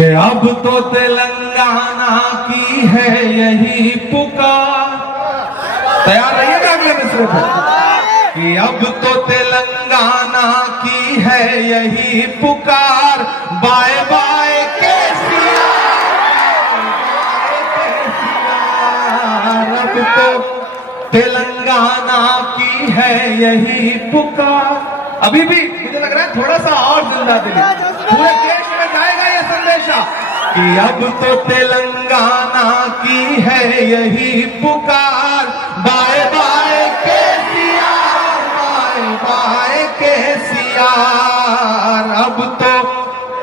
कि अब तो तेलंगाना की है यही पुकार। तैयार रहिएगा अगले मिसरे पे कि अब तो तेलंगाना की है यही पुकार। बाय बाय केसीआर, अब तो तेलंगाना की है यही पुकार। अभी भी मुझे लग रहा है थोड़ा सा और जिंदा दिली पूरे देश में जाएगा ये संदेशा कि अब तो तेलंगाना की है यही पुकार। Bye bye KCR, bye bye KCR, अब तो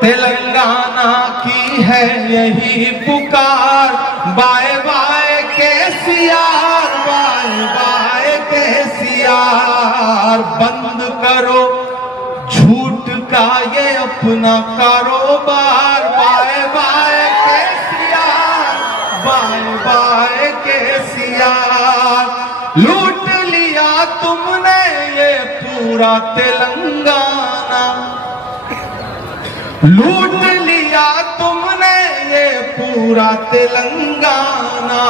तेलंगाना की है यही पुकार। Bye bye KCR, bye bye KCR, बंद करो झूठ का ये अपना कारोबार। Bye bye KCR, bye bye KCR, लूट लिया तुमने ये पूरा तेलंगाना, लूट लिया तुमने ये पूरा तेलंगाना।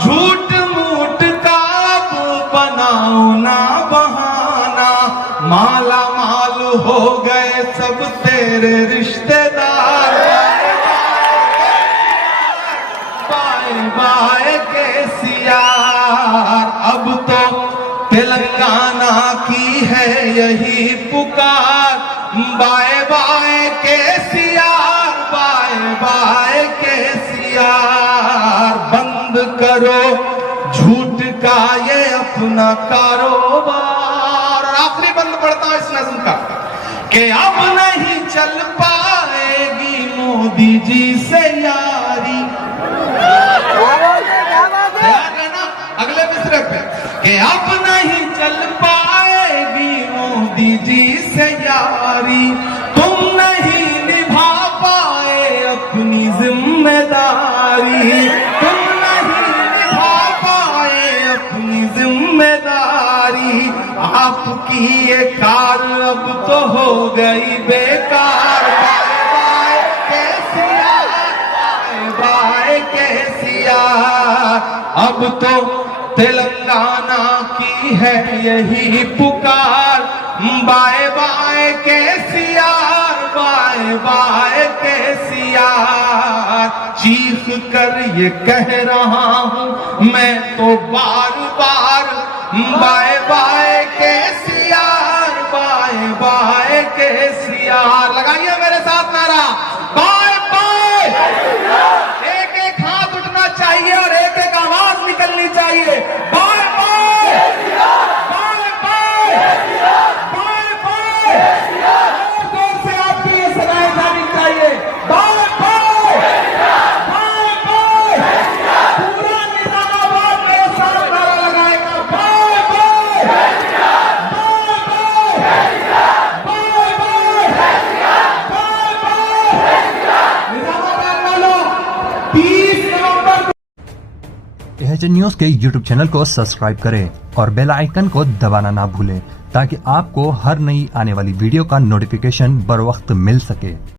झूठ मूठ का अब बनाओ ना बहाना, माला माल हो गए सब तेरे रिश्तेदार। बाय बाय केसीआर, अब तो तेलंगाना की है यही पुकार। Bye bye KCR, bye bye KCR, बंद करो झूठ का ये अपना कारोबार। आखिरी बंद पड़ता है इस नज़्म का कि अब नहीं चल पाएगी मोदी जी से यारी। याद है ना अगले मिसरे पे कि अब नहीं चल पाएगी मोदी जी से यारी। तुम नहीं निभा पाए अपनी जिम्मेदारी, तुम नहीं निभा पाए अपनी जिम्मेदारी। आपकी ये कार अब तो हो गई बेकार। Bye bye KCR, bye bye KCR, अब तो तेलंगाना की है यही पुकार। Bye bye KCR, bye bye KCR, चीख कर ये कह रहा हूं मैं तो बार बार। Bye bye KCR, bye bye KCR, लगाइए मेरे साथ नारा बाय बाय। एक एक हाथ उठना चाहिए और एक एक आवाज निकलनी चाहिए। Bye bye, bye bye, bye bye, जोर जोर से आपकी ये सदाएं जानी चाहिए। बाय बाय, बाय बाय, पूरा निजामाबाद मेरे साथ नारा लगाएगा। Bye bye, bye bye, bye bye, bye bye, Nizamabad वालों 30 नवंबर एच न्यूज के यूट्यूब चैनल को सब्सक्राइब करें और बेल आइकन को दबाना ना भूलें ताकि आपको हर नई आने वाली वीडियो का नोटिफिकेशन बर वक्त मिल सके।